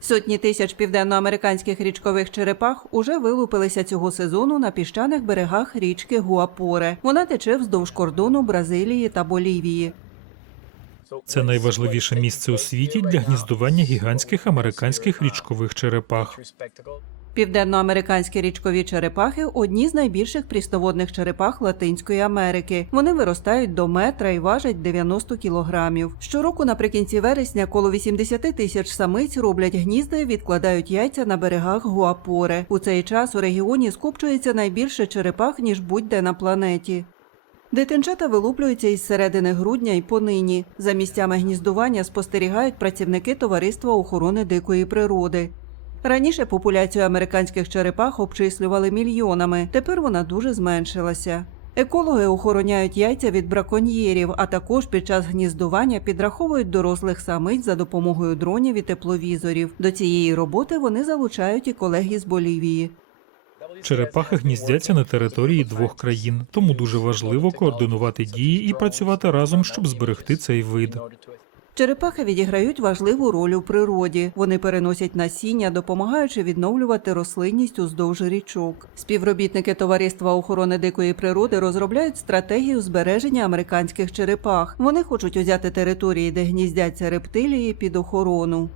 Сотні тисяч південноамериканських річкових черепах уже вилупилися цього сезону на піщаних берегах річки Гуапоре. Вона тече вздовж кордону Бразилії та Болівії. Це найважливіше місце у світі для гніздування гігантських американських річкових черепах. Південноамериканські річкові черепахи одні з найбільших прісноводних черепах Латинської Америки. Вони виростають до метра і важать 90 кілограмів. Щороку наприкінці вересня коло 80 тисяч самиць роблять гнізда і відкладають яйця на берегах Гуапоре. У цей час у регіоні скупчується найбільше черепах ніж будь-де на планеті. Дитинчата вилуплюються із середини грудня і понині. За місцями гніздування спостерігають працівники Товариства охорони дикої природи. Раніше популяцію американських черепах обчислювали мільйонами, тепер вона дуже зменшилася. Екологи охороняють яйця від браконьєрів, а також під час гніздування підраховують дорослих самиць за допомогою дронів і тепловізорів. До цієї роботи вони залучають і колеги з Болівії. Черепахи гніздяться на території двох країн, тому дуже важливо координувати дії і працювати разом, щоб зберегти цей вид. Черепахи відіграють важливу роль у природі. Вони переносять насіння, допомагаючи відновлювати рослинність уздовж річок. Співробітники Товариства охорони дикої природи розробляють стратегію збереження американських черепах. Вони хочуть узяти території, де гніздяться рептилії, під охорону.